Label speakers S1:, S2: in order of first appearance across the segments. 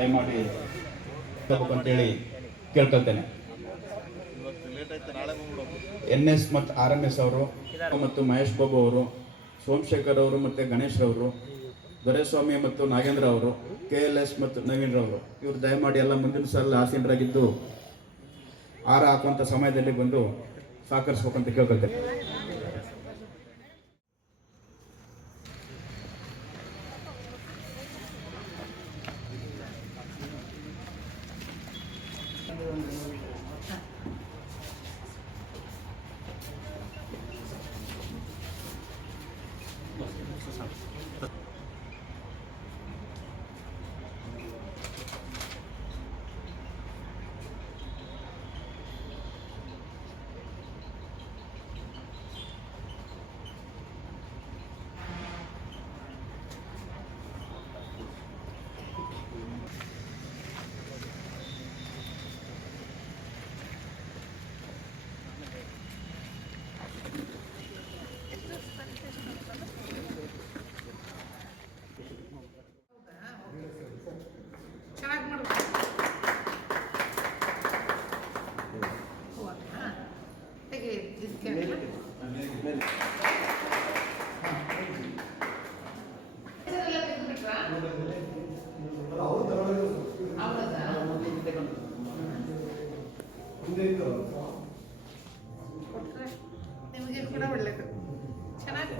S1: ದಯಮಾಡಿ ಅಂತೇಳಿ ಕೇಳ್ಕೊಳ್ತೇನೆ. ಎನ್ ಎಸ್ ಮತ್ತು ಆರ್ ಎಂ ಎಸ್ ಅವರು ಮತ್ತು ಮಹೇಶ್ ಬಾಬು ಅವರು, ಸೋಮಶೇಖರ್ ಅವರು ಮತ್ತು ಗಣೇಶ್ ಅವರು, ದೊರೆಸ್ವಾಮಿ ಮತ್ತು ನಾಗೇಂದ್ರ ಅವರು, ಕೆ ಎಲ್ ಎಸ್ ಮತ್ತು ನವೀನ್ ರವರು ಇವರು ದಯಮಾಡಿ ಎಲ್ಲ ಮುಂದಿನ ಸಲ ಆಸೀನರಾಗಿದ್ದು ಆರ ಹಾಕುವಂಥ ಸಮಯದಲ್ಲಿ ಬಂದು ಸಹಕರಿಸ್ಬೇಕಂತ ಕೇಳ್ಕೊಳ್ತೇನೆ.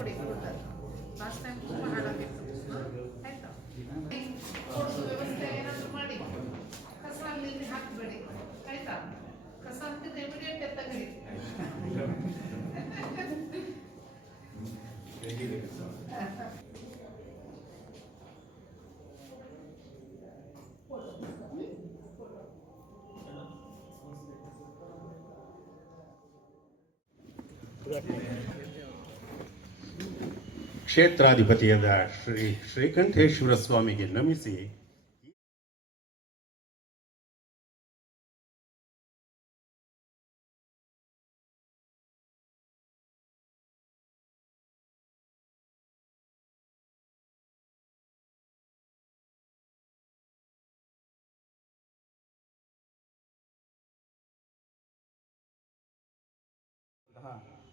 S2: ಕೊಡಿ ಫುಡ್ ಲಾಸ್ಟ್ ಟೈಮ್ ತುಂಬ ಹಾಳಾಗಿತ್ತು ಆಯ್ತಾ ಕೊಡಿಸೋ ವ್ಯವಸ್ಥೆ ಏನಾದರೂ ಮಾಡಿ ಕಸ ಅಲ್ಲಿ ಇಲ್ಲಿ ಹಾಕಬೇಡಿ ಆಯ್ತಾ ಕಸ ಹಾಕಿದ್ರೆ ಇಮಿಡಿಯೇಟ್ ಎತ್ತಗಡಿ
S3: ಕ್ಷೇತ್ರಾಧಿಪತಿಯಾದ ಶ್ರೀ ಶ್ರೀಕಂಠೇಶ್ವರ ಸ್ವಾಮಿಗೆ ನಮಿಸಿ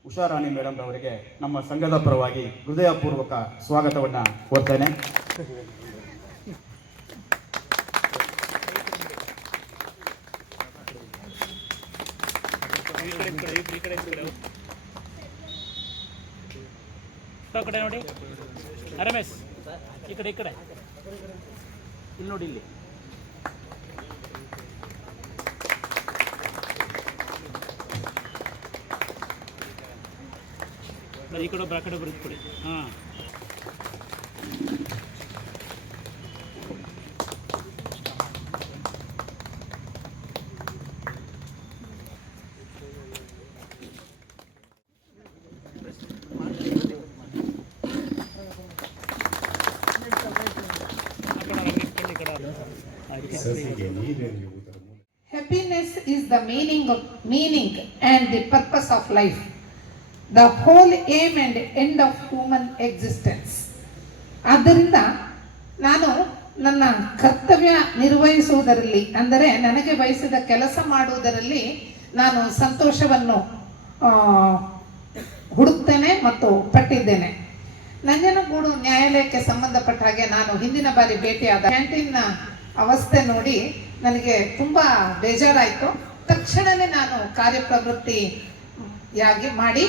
S1: ಉಷಾರಾಣಿ ಮೇಡಮ್ ಅವರಿಗೆ ನಮ್ಮ ಸಂಘದ ಪರವಾಗಿ ಹೃದಯಪೂರ್ವಕ ಸ್ವಾಗತವನ್ನು ಕೋರ್ತೇನೆ.
S4: ನೋಡಿ. ಅರಮೇಶ್ ರಮೇಶ್ ಈ ಕಡೆ ಈ ಕಡೆ. ಇಲ್ಲಿ ನೋಡಿ ಇಲ್ಲಿ. ಬರೀ ಈ ಕಡೆ ಒಬ್ರು ಆ ಕಡೆ ಬರೆದು ಕೊಡಿ ಹಾಂ ಆ ಕಡೆ ಅವ್ರಿಗೆ ಇಟ್ಕೊಳ್ಳಿ, ಈ ಕಡೆ ಅವ್ರಿಗೆ. ಅದಕ್ಕೆ
S3: ಸಸಿಗೆ ನೀರೆರೆಯುವುದರ ಮೂಲಕ
S2: Happiness is the meaning of meaning and the purpose of life, The whole aim and end of human existence. ಆದ್ದರಿಂದ ನಾನು ನನ್ನ ಕರ್ತವ್ಯ ನಿರ್ವಹಿಸುವುದರಲ್ಲಿ, ಅಂದರೆ ನನಗೆ ಬಯಸಿದ ಕೆಲಸ ಮಾಡುವುದರಲ್ಲಿ ನಾನು ಸಂತೋಷವನ್ನು ಹುಡುಕ್ತೇನೆ ಮತ್ತು ಪಟ್ಟಿದ್ದೇನೆ ನಂಜನಗೂಡು ನ್ಯಾಯಾಲಯಕ್ಕೆ ಸಂಬಂಧಪಟ್ಟ ಹಾಗೆ ನಾನು ಹಿಂದಿನ ಬಾರಿ ಭೇಟಿಯಾದ ಕ್ಯಾಂಟೀನ್ನ ಅವಸ್ಥೆ ನೋಡಿ ನನಗೆ ತುಂಬ ಬೇಜಾರಾಯಿತು ತಕ್ಷಣವೇ ನಾನು ಕಾರ್ಯಪ್ರವೃತ್ತಿಯಾಗಿ ಮಾಡಿ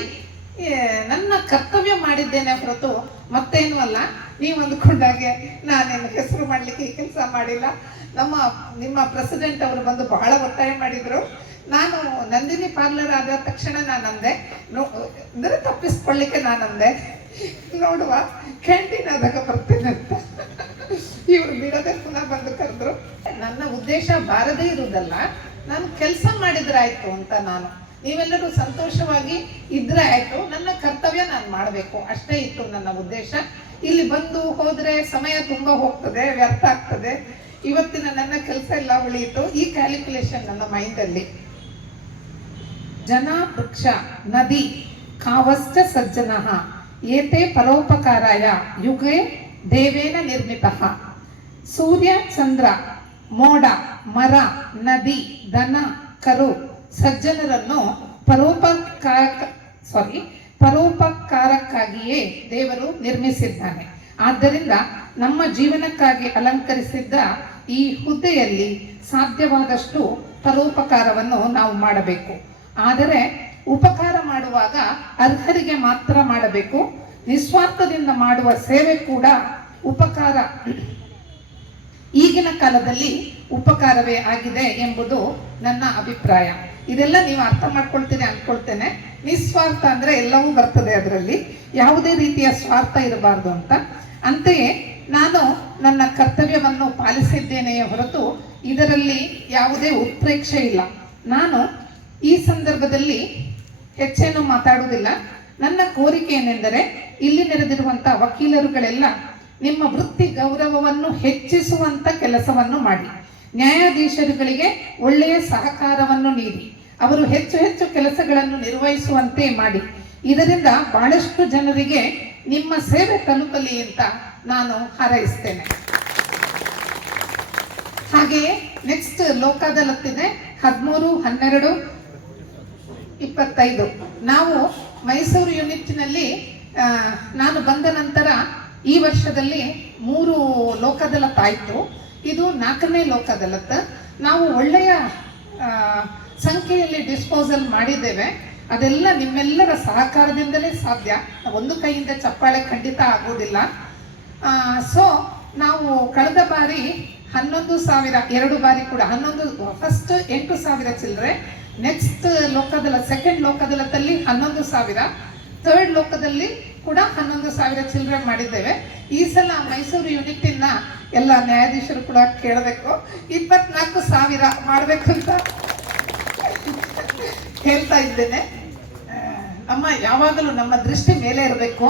S2: ನನ್ನ ಕರ್ತವ್ಯ ಮಾಡಿದ್ದೇನೆ ಹೊರತು ಮತ್ತೇನು ಅಲ್ಲ ನೀವು ಅಂದ್ಕೊಂಡಾಗೆ ನಾನೇನು ಹೆಸರು ಮಾಡಲಿಕ್ಕೆ ಈ ಕೆಲಸ ಮಾಡಿಲ್ಲ. ನಮ್ಮ, ನಿಮ್ಮ ಪ್ರೆಸಿಡೆಂಟ್ ಅವರು ಬಂದು ಬಹಳ ಒತ್ತಾಯ ಮಾಡಿದ್ರು. ನಾನು ನಂದಿನಿ ಪಾರ್ಲರ್ ಆದ ತಕ್ಷಣ ನಾನು ಅಂದೆ, ನೋ, ಅಂದರೆ ತಪ್ಪಿಸ್ಕೊಳ್ಳಿಕ್ಕೆ ನಾನು ಅಂದೆ. ನೋಡುವ ಕ್ಯಾಂಟೀನ್ ಆದಾಗ ಬರ್ತೇನೆ ಅಂತ. ಇವ್ರು ಬಿಡದೆ ಪುನಃ ಬಂದು ಕರೆದ್ರು, ನನ್ನ ಉದ್ದೇಶ ಬಾರದೇ ಇರುವುದಲ್ಲ, ನಾನು ಕೆಲಸ ಮಾಡಿದ್ರಾಯ್ತು ಅಂತ ನಾನು. ನೀವೆಲ್ಲರೂ ಸಂತೋಷವಾಗಿ ಇದ್ರೆ ಆಯ್ತು. ನನ್ನ ಕರ್ತವ್ಯ ನಾನು ಮಾಡಬೇಕು. ಅಷ್ಟೇ ಇತ್ತು ನನ್ನ ಉದ್ದೇಶ. ಇಲ್ಲಿ ಬಂದು ಹೋದ್ರೆ ಸಮಯ ತುಂಬಾ ಹೋಗ್ತದೆ, ವ್ಯರ್ಥ ಆಗ್ತದೆ. ಇವತ್ತಿನ ನನ್ನ ಕೆಲಸ ಎಲ್ಲ ಉಳಿಯಿತು. ಈ ಕ್ಯಾಲ್ಕುಲೇಷನ್ ನನ್ನ ಮೈಂಡಲ್ಲಿ ಜನ ವೃಕ್ಷ, ನದಿ ಕಾವಶ್ಚ ಸಜ್ಜನ, ಏತೆ ಪರೋಪಕಾರಾಯ, ಯುಗೆ ದೇವೇನ ನಿರ್ಮಿತ. ಸೂರ್ಯ, ಚಂದ್ರ, ಮೋಡ, ಮರ, ನದಿ, ದನ, ಕರು ಸಜ್ಜನರನ್ನು ಪರೋಪಕಾರ ಸಾರಿ ಪರೋಪಕಾರಕ್ಕಾಗಿಯೇ ದೇವರು ನಿರ್ಮಿಸಿದ್ದಾನೆ. ಆದ್ದರಿಂದ ನಮ್ಮ ಜೀವನಕ್ಕಾಗಿ ಅಲಂಕರಿಸಿದ್ದ ಈ ಹುದ್ದೆಯಲ್ಲಿ ಸಾಧ್ಯವಾದಷ್ಟು ಪರೋಪಕಾರವನ್ನು ನಾವು ಮಾಡಬೇಕು. ಆದರೆ ಉಪಕಾರ ಮಾಡುವಾಗ ಅರ್ಹರಿಗೆ ಮಾತ್ರ ಮಾಡಬೇಕು. ನಿಸ್ವಾರ್ಥದಿಂದ ಮಾಡುವ ಸೇವೆ ಕೂಡ ಉಪಕಾರ. ಈಗಿನ ಕಾಲದಲ್ಲಿ ಉಪಕಾರವೇ ಆಗಿದೆ ಎಂಬುದು ನನ್ನ ಅಭಿಪ್ರಾಯ. ಇದೆಲ್ಲ ನೀವು ಅರ್ಥ ಮಾಡ್ಕೊಳ್ತೀನಿ ಅನ್ಕೊಳ್ತೇನೆ. ನಿಸ್ವಾರ್ಥ ಅಂದ್ರೆ ಎಲ್ಲವೂ ಬರ್ತದೆ ಅದರಲ್ಲಿ. ಯಾವುದೇ ರೀತಿಯ ಸ್ವಾರ್ಥ ಇರಬಾರ್ದು ಅಂತ. ಅಂತೆಯೇ ನಾನು ನನ್ನ ಕರ್ತವ್ಯವನ್ನು ಪಾಲಿಸಿದ್ದೇನೆಯೇ ಹೊರತು ಇದರಲ್ಲಿ ಯಾವುದೇ ಉತ್ಪ್ರೇಕ್ಷೆ ಇಲ್ಲ. ನಾನು ಈ ಸಂದರ್ಭದಲ್ಲಿ ಹೆಚ್ಚೇನು ಮಾತಾಡುವುದಿಲ್ಲ. ನನ್ನ ಕೋರಿಕೆ ಏನೆಂದರೆ ಇಲ್ಲಿ ನೆರೆದಿರುವಂಥ ವಕೀಲರುಗಳೆಲ್ಲ ನಿಮ್ಮ ವೃತ್ತಿ ಗೌರವವನ್ನು ಹೆಚ್ಚಿಸುವಂತ ಕೆಲಸವನ್ನು ಮಾಡಿ. ನ್ಯಾಯಾಧೀಶರುಗಳಿಗೆ ಒಳ್ಳೆಯ ಸಹಕಾರವನ್ನು ನೀಡಿ, ಅವರು ಹೆಚ್ಚು ಹೆಚ್ಚು ಕೆಲಸಗಳನ್ನು ನಿರ್ವಹಿಸುವಂತೆ ಮಾಡಿ. ಇದರಿಂದ ಬಹಳಷ್ಟು ಜನರಿಗೆ ನಿಮ್ಮ ಸೇವೆ ತಲುಪಲಿ ಅಂತ ನಾನು ಹಾರೈಸ್ತೇನೆ. ಹಾಗೆಯೇ ನೆಕ್ಸ್ಟ್ ಲೋಕದಲತ್ತಿದೆ ಹದಿಮೂರು, ಹನ್ನೆರಡು, ಇಪ್ಪತ್ತೈದು. ನಾವು ಮೈಸೂರು ಯೂನಿಟ್ನಲ್ಲಿ ನಾನು ಬಂದ ನಂತರ ಈ ವರ್ಷದಲ್ಲಿ ಮೂರು ಲೋಕದಲತ್ತಾಯಿತು ಇದು ನಾಲ್ಕನೇ ಲೋಕದಲ್ಲತ್ತ. ನಾವು ಒಳ್ಳೆಯ ಸಂಖ್ಯೆಯಲ್ಲಿ ಡಿಸ್ಪೋಸಲ್ ಮಾಡಿದ್ದೇವೆ. ಅದೆಲ್ಲ ನಿಮ್ಮೆಲ್ಲರ ಸಹಕಾರದಿಂದಲೇ ಸಾಧ್ಯ. ಒಂದು ಕೈಯಿಂದ ಚಪ್ಪಾಳೆ ಖಂಡಿತ ಆಗೋದಿಲ್ಲ. ಸೊ ನಾವು ಕಳೆದ ಬಾರಿ ಹನ್ನೊಂದು ಸಾವಿರ, ಎರಡು ಬಾರಿ ಕೂಡ ಹನ್ನೊಂದು ಫಸ್ಟ್ ಎಂಟು ಸಾವಿರ ಚಿಲ್ಲರೆ ನೆಕ್ಸ್ಟ್ ಲೋಕದಲ್ಲ ಸೆಕೆಂಡ್ ಲೋಕದಲ್ಲದಲ್ಲಿ ಹನ್ನೊಂದು ಸಾವಿರ. ಥರ್ಡ್ ಲೋಕದಲ್ಲಿ ಕೂಡ ಹನ್ನೊಂದು ಸಾವಿರ ಚಿಲ್ಡ್ರನ್ ಮಾಡಿದ್ದೇವೆ. ಈ ಸಲ ಮೈಸೂರು ಯೂನಿಟಿನ ಎಲ್ಲ ನ್ಯಾಯಾಧೀಶರು ಕೂಡ ಕೇಳಬೇಕು. ಇಪ್ಪತ್ನಾಲ್ಕು ಸಾವಿರ ಮಾಡಬೇಕು ಅಂತ ಹೇಳ್ತಾ ಇದ್ದೇನೆ. ನಮ್ಮ ಯಾವಾಗಲೂ ನಮ್ಮ ದೃಷ್ಟಿ ಮೇಲೆ ಇರಬೇಕು.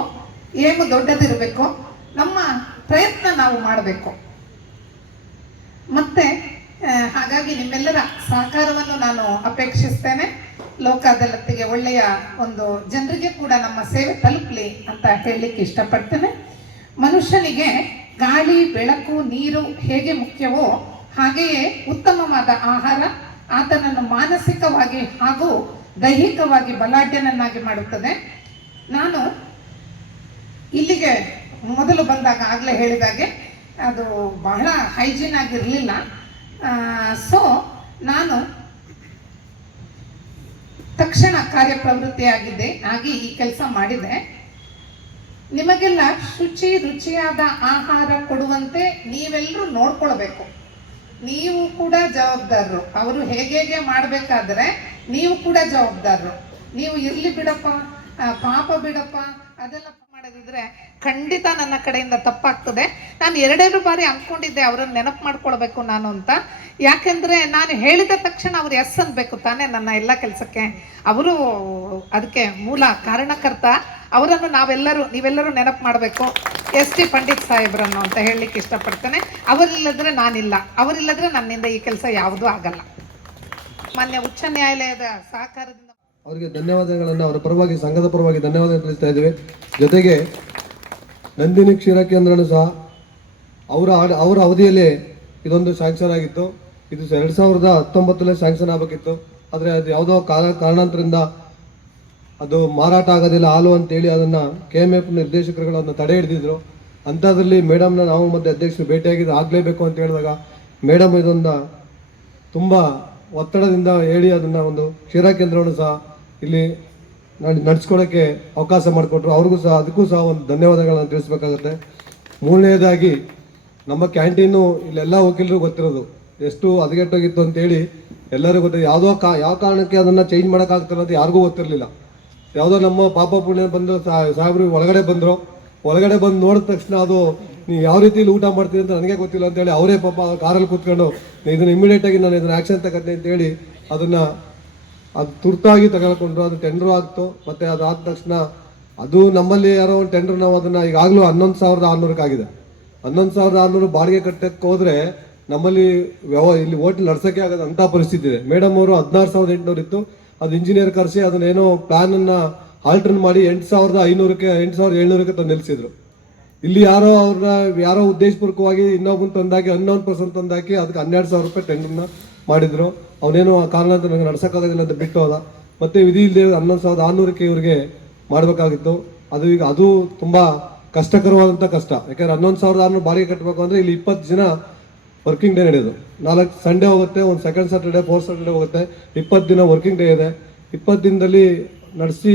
S2: ಏನು ದೊಡ್ಡದಿರಬೇಕು. ನಮ್ಮ ಪ್ರಯತ್ನ ನಾವು ಮಾಡಬೇಕು. ಮತ್ತೆ ಹಾಗಾಗಿ ನಿಮ್ಮೆಲ್ಲರ ಸಹಕಾರವನ್ನು ನಾನು ಅಪೇಕ್ಷಿಸ್ತೇನೆ. ಲೋಕ ಅದಾಲತ್ತಿಗೆ ಒಳ್ಳೆಯ ಒಂದು ಜನರಿಗೆ ಕೂಡ ನಮ್ಮ ಸೇವೆ ತಲುಪಲಿ ಅಂತ ಹೇಳಲಿಕ್ಕೆ ಇಷ್ಟಪಡ್ತೇನೆ. ಮನುಷ್ಯನಿಗೆ ಗಾಳಿ, ಬೆಳಕು, ನೀರು ಹೇಗೆ ಮುಖ್ಯವೋ ಹಾಗೆಯೇ ಉತ್ತಮವಾದ ಆಹಾರ ಆತನನ್ನು ಮಾನಸಿಕವಾಗಿ ಹಾಗೂ ದೈಹಿಕವಾಗಿ ಬಲಾಢ್ಯನನ್ನಾಗಿ ಮಾಡುತ್ತದೆ. ನಾನು ಇಲ್ಲಿಗೆ ಮೊದಲು ಬಂದಾಗ ಆಗಲೇ ಹೇಳಿದಾಗೆ ಅದು ಬಹಳ ಹೈಜೀನ್ ಆಗಿರಲಿಲ್ಲ. ಸೊ, ನಾನು ತಕ್ಷಣ ಕಾರ್ಯಪ್ರವೃತ್ತಿಯಾಗಿದ್ದೆ ಆಗಿ ಈ ಕೆಲಸ ಮಾಡಿದೆ. ನಿಮಗೆಲ್ಲ ಶುಚಿ ರುಚಿಯಾದ ಆಹಾರ ಕೊಡುವಂತೆ ನೀವೆಲ್ಲರೂ ನೋಡ್ಕೊಳ್ಬೇಕು. ನೀವು ಕೂಡ ಜವಾಬ್ದಾರರು. ಅವರು ಹೇಗೆ ಹೇಗೆ ಮಾಡಬೇಕಾದ್ರೆ ನೀವು ಕೂಡ ಜವಾಬ್ದಾರರು. ನೀವು ಇರ್ಲಿ ಬಿಡಪ್ಪ ಪಾಪ ಬಿಡಪ್ಪ, ಅದೆಲ್ಲ ಮಾಡೋದಿದ್ರೆ ಖಂಡಿತ ನನ್ನ ಕಡೆಯಿಂದ ತಪ್ಪಾಗ್ತದೆ. ನಾನು ಎರಡೆರಡು ಬಾರಿ ಅನ್ಕೊಂಡಿದ್ದೆ ಅವರನ್ನು ನೆನಪು ಮಾಡ್ಕೊಳ್ಬೇಕು ನಾನು ಅಂತ. ಯಾಕೆಂದ್ರೆ ನಾನು ಹೇಳಿದ ತಕ್ಷಣ ಅವ್ರು ಎಸ್ ಅನ್ಬೇಕು ತಾನೇ ನನ್ನ ಎಲ್ಲ ಕೆಲಸಕ್ಕೆ. ಅವರು ಅದಕ್ಕೆ ಮೂಲ ಕಾರಣಕರ್ತ. ಅವರನ್ನು ನಾವೆಲ್ಲರೂ, ನೀವೆಲ್ಲರೂ ನೆನಪು ಮಾಡಬೇಕು. ಎಸ್ ಟಿ ಪಂಡಿತ್ ಸಾಹೇಬ್ರನ್ನು ಅಂತ ಹೇಳಲಿಕ್ಕೆ ಇಷ್ಟಪಡ್ತೇನೆ. ಅವರಿಲ್ಲದ್ರೆ ನಾನಿಲ್ಲ. ಅವರಿಲ್ಲದ್ರೆ ನನ್ನಿಂದ ಈ ಕೆಲಸ ಯಾವುದೂ ಆಗಲ್ಲ. ಮಾನ್ಯ ಉಚ್ಚ ನ್ಯಾಯಾಲಯದ ಸಹಕಾರದಿಂದ
S5: ಅವರಿಗೆ ಧನ್ಯವಾದಗಳನ್ನು, ಅವರ ಪರವಾಗಿ, ಸಂಘದ ಪರವಾಗಿ ಧನ್ಯವಾದ ತಿಳಿಸ್ತಾ ಇದ್ದೇವೆ. ಜೊತೆಗೆ ನಂದಿನಿ ಕ್ಷೀರ ಕೇಂದ್ರನು ಸಹ ಅವರ ಅವರ ಅವಧಿಯಲ್ಲಿ ಇದೊಂದು ಸ್ಯಾಂಕ್ಷನ್ ಆಗಿತ್ತು. ಇದು ಎರಡು ಸಾವಿರದ ಹತ್ತೊಂಬತ್ತಲ್ಲೇ ಸ್ಯಾಂಕ್ಷನ್ ಆಗಬೇಕಿತ್ತು. ಆದರೆ ಅದು ಯಾವುದೋ ಕಾರಣ ಕಾರಣಾಂತರದಿಂದ ಅದು ಮಾರಾಟ ಆಗೋದಿಲ್ಲ, ಹಾಲು ಅಂತೇಳಿ ಅದನ್ನು ಕೆ ಎಂ ಎಫ್ ನಿರ್ದೇಶಕರುಗಳು ಅದನ್ನು ತಡೆ ಹಿಡಿದಿದ್ರು. ಅಂಥದ್ರಲ್ಲಿ ಮೇಡಮ್ನ ನಾವು ಮತ್ತು ಅಧ್ಯಕ್ಷರು ಭೇಟಿಯಾಗಿದ್ದು ಆಗಲೇಬೇಕು ಅಂತ ಹೇಳಿದಾಗ ಮೇಡಮ್ ಇದೊಂದು ತುಂಬ ಒತ್ತಡದಿಂದ ಹೇಳಿ ಅದನ್ನು ಒಂದು ಕ್ಷೀರ ಕೇಂದ್ರವನ್ನು ಸಹ ಇಲ್ಲಿ ನಡೆಸ್ಕೊಳಕ್ಕೆ ಅವಕಾಶ ಮಾಡಿಕೊಟ್ರು. ಅವ್ರಿಗೂ ಸಹ, ಅದಕ್ಕೂ ಸಹ ಒಂದು ಧನ್ಯವಾದಗಳನ್ನ ತಿಳಿಸ್ಬೇಕಾಗುತ್ತೆ. ಮೂರನೇದಾಗಿ, ನಮ್ಮ ಕ್ಯಾಂಟೀನು ಇಲ್ಲೆಲ್ಲ ವಕೀಲರು ಗೊತ್ತಿರೋದು. ಎಷ್ಟು ಹದಗೆಟ್ಟೋಗಿತ್ತು ಅಂತೇಳಿ ಎಲ್ಲರಿಗೂ ಗೊತ್ತಿದೆ ಯಾವುದೋ ಕಾ, ಯಾವ ಕಾರಣಕ್ಕೆ ಅದನ್ನು ಚೇಂಜ್ ಮಾಡೋಕ್ಕಾಗ್ತಿಲ್ಲ ಅಂತ ಯಾರಿಗೂ ಗೊತ್ತಿರಲಿಲ್ಲ. ಯಾವುದೋ ನಮ್ಮ ಪಾಪ ಪುಣ್ಯ ಬಂದು ಸಾಹೇಬ್ರು ಒಳಗಡೆ ಬಂದರು. ಒಳಗಡೆ ಬಂದು ನೋಡಿದ ತಕ್ಷಣ ಅದು, ನೀವು ಯಾವ ರೀತಿಲಿ ಊಟ ಮಾಡ್ತೀರಿ ಅಂತ ನನಗೆ ಗೊತ್ತಿಲ್ಲ ಅಂತೇಳಿ ಅವರೇ ಪಾಪ ಕಾರಲ್ಲಿ ಕೂತ್ಕೊಂಡು, ಇದನ್ನು ಇಮಿಡಿಯೇಟಾಗಿ ನಾನು ಇದನ್ನು ಆ್ಯಕ್ಷನ್ ತಗತ್ತೆ ಅಂತೇಳಿ ಅದನ್ನು ಅದು ತುರ್ತಾಗಿ ತಗೊಳ್ಕೊಂಡ್ರು ಅದು ಟೆಂಡರ್ ಆಗ್ತು, ಮತ್ತೆ ಅದಾದ ತಕ್ಷಣ ಅದು ನಮ್ಮಲ್ಲಿ ಯಾರೋ ಒಂದು ಟೆಂಡರ್ ನಾವು ಅದನ್ನ ಈಗಾಗಲೂ ಹನ್ನೊಂದು ಸಾವಿರದ ಆರುನೂರಕ್ಕೆ ಆಗಿದೆ. ಹನ್ನೊಂದು ಸಾವಿರದ ಆರುನೂರು ಬಾಡಿಗೆ ಕಟ್ಟಕ್ಕೆ ಹೋದ್ರೆ ನಮ್ಮಲ್ಲಿ ವ್ಯವ ಇಲ್ಲಿ ಹೋಟ್ಲ್ ನಡ್ಸೋಕ್ಕೆ ಆಗದ ಅಂತ ಪರಿಸ್ಥಿತಿ ಇದೆ. ಮೇಡಮ್ ಅವರು ಹದಿನಾರು ಸಾವಿರದ ಎಂಟುನೂರು ಇತ್ತು. ಅದು ಇಂಜಿನಿಯರ್ ಕರೆಸಿ ಅದನ್ನೇನೋ ಪ್ಲಾನ್ ಅನ್ನ ಆಲ್ಟರ್ನ್ ಮಾಡಿ ಎಂಟು ಸಾವಿರದ ಐನೂರಕ್ಕೆ, ಎಂಟು ಸಾವಿರದ ಏಳ್ನೂರಕ್ಕೆ ತಂದು ನಿಲ್ಲಿಸಿದ್ರು. ಇಲ್ಲಿ ಯಾರೋ ಅವ್ರನ್ನ ಯಾರೋ ಉದ್ದೇಶಪೂರ್ವಕವಾಗಿ ಇನ್ನೊಬ್ಬನ ತಂದಾಕಿ ಹನ್ನೊಂದು ಪರ್ಸೆಂಟ್ ತಂದಾಕಿ, ಅದಕ್ಕೆ ಹನ್ನೆರಡು ಸಾವಿರ ರೂಪಾಯಿ ಟೆಂಡರ್ನ ಮಾಡಿದ್ರು. ಅವನೇನೋ ಆ ಕಾರಣ ಅಂತ ನನಗೆ ನಡ್ಸೋಕ್ಕಾಗೋದಿಲ್ಲ ಅಂತ ಬಿಟ್ಟು ಹೋದ. ಮತ್ತೆ ವಿಧಿ ಇಲ್ಲದೆ ಹನ್ನೊಂದು ಸಾವಿರದ ಆರುನೂರಕ್ಕೆ ಇವರಿಗೆ ಮಾಡಬೇಕಾಗಿತ್ತು. ಅದು ಈಗ ಅದು ತುಂಬ ಕಷ್ಟಕರವಾದಂಥ ಕಷ್ಟ. ಯಾಕಂದ್ರೆ ಹನ್ನೊಂದು ಸಾವಿರದ ಆರುನೂರು ಬಾಡಿಗೆ ಕಟ್ಟಬೇಕು ಅಂದರೆ ಇಲ್ಲಿ ಇಪ್ಪತ್ತು ಜನ ವರ್ಕಿಂಗ್ ಡೇ ನಡೆಯೋದು. ನಾಲ್ಕು ಸಂಡೇ ಹೋಗುತ್ತೆ, ಒಂದು ಸೆಕೆಂಡ್ ಸ್ಯಾಟರ್ಡೇ ಫೋರ್ತ್ ಸ್ಯಾಟರ್ಡೇ ಹೋಗುತ್ತೆ. ಇಪ್ಪತ್ತು ದಿನ ವರ್ಕಿಂಗ್ ಡೇ ಇದೆ. ಇಪ್ಪತ್ತು ದಿನದಲ್ಲಿ ನಡೆಸಿ